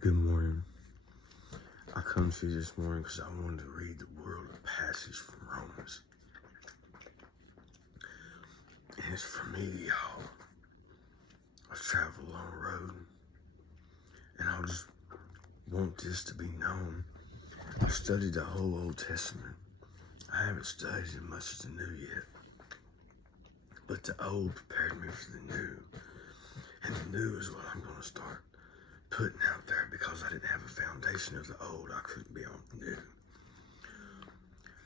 Good morning. I come to you this morning because I wanted to read the world passage from Romans. And it's for me, y'all. I've traveled a long road, and I just want this to be known. I've studied the whole Old Testament. I haven't studied as much as the New yet. But the Old prepared me for the New. And the New is what I'm going to start putting out there because I didn't have a foundation of the Old. I couldn't be on the New.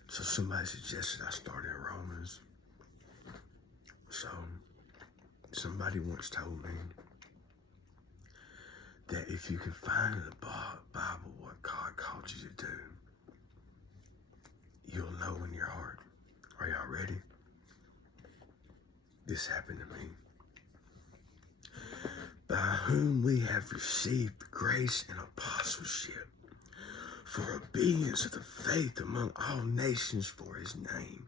So somebody suggested I start in Romans. So somebody once told me that if you can find in the Bible what God called you to do, you'll know in your heart. Are y'all ready? This happened to me. By whom we have received grace and apostleship for obedience of the faith among all nations for his name,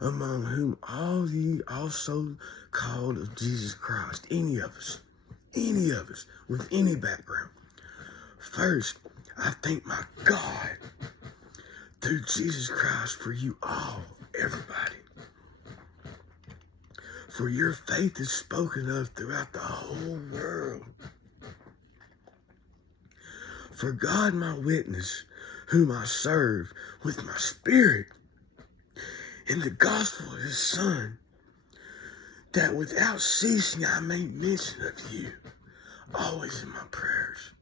among whom all ye also called of Jesus Christ, any of us with any background. First, I thank my God through Jesus Christ for you all, everybody. For your faith is spoken of throughout the whole world. For God my witness, whom I serve with my spirit in the gospel of his Son, that without ceasing I may mention of you, always in my prayers.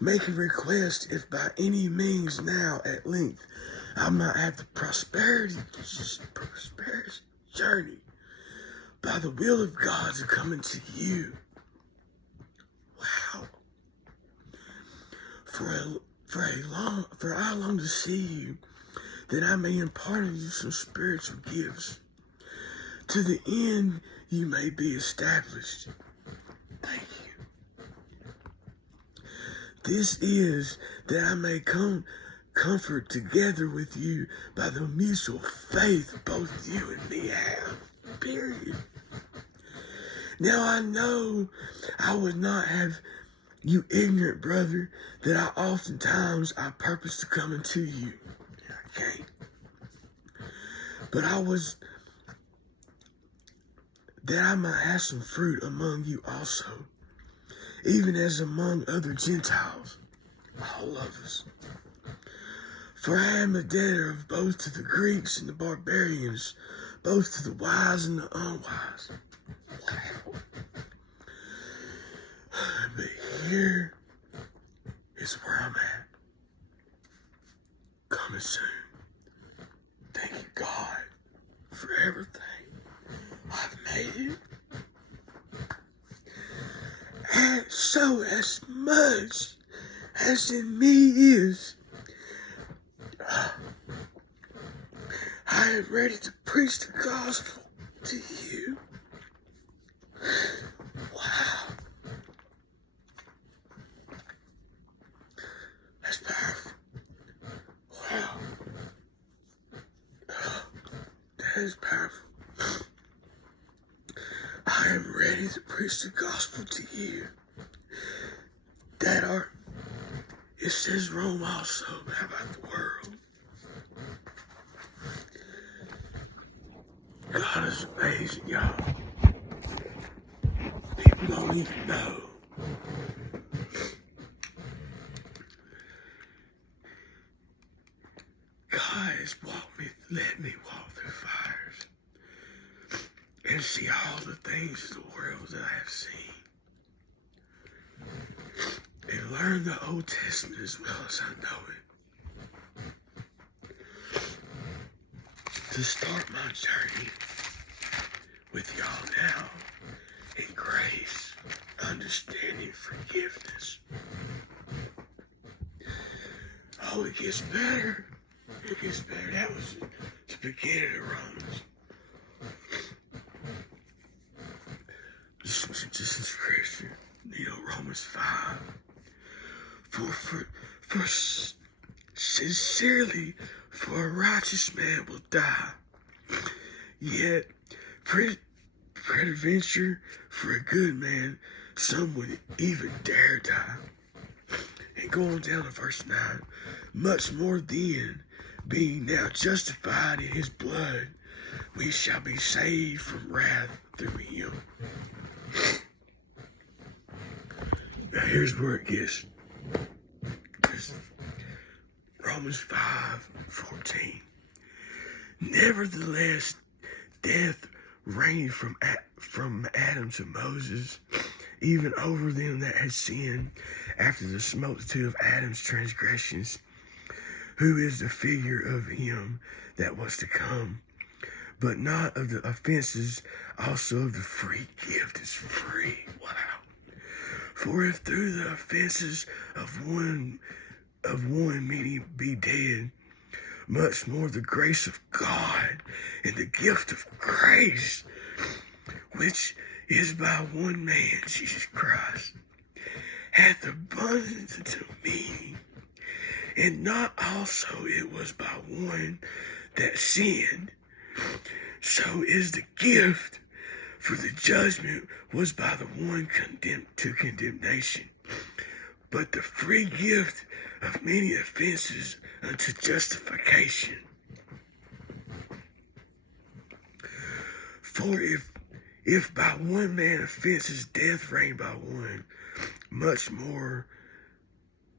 Making request if by any means now at length I might have the prosperity journey by the will of God to come into you. Wow. For I long to see you, that I may impart on you some spiritual gifts, to the end you may be established. Thank you. This is that I may comfort together with you by the mutual faith both you and me have. Period. Now I know I would not have you ignorant, brother, that oftentimes I purpose to come unto you. I can't. But I was that I might have some fruit among you also, even as among other Gentiles, all of us. For I am a debtor of both to the Greeks and the barbarians, both to the wise and the unwise. Wow. But here is where I'm at. Coming soon. Thank you, God, for everything. I've made it. And so as much as in me is, I am ready to preach the gospel to you. Wow. That's powerful. Wow. That is powerful. I am ready to preach the gospel to you. It says Rome also, but how about the world? God is amazing, y'all. People don't even know. God has let me walk through fires and see all the things of the world that I have seen. And learn the Old Testament as well as I know it. To start my journey with y'all now in grace, understanding, forgiveness. Oh, it gets better. It gets better. That was the beginning of Romans. Just in scripture, Romans 5. For sincerely, for a righteous man will die, yet Peradventure, for a good man, some would even dare die. And going down to verse 9, much more then, being now justified in his blood, we shall be saved from wrath through him. Now here's where it gets. Romans 5:14. Nevertheless, death reigned from Adam to Moses, even over them that had sinned, after the multitude of Adam's transgressions, who is the figure of him that was to come, but not of the offenses, also of the free gift is free. Wow. For if through the offenses of one many be dead, much more the grace of God and the gift of grace, which is by one man, Jesus Christ, hath abundance unto me. And not also it was by one that sinned. So is the gift, for the judgment was by the one condemned to condemnation, but the free gift of many offenses unto justification. For if by one man offenses death reigned by one, much more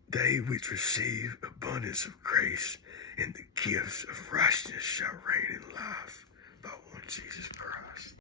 they which receive abundance of grace and the gifts of righteousness shall reign in life by one Jesus Christ.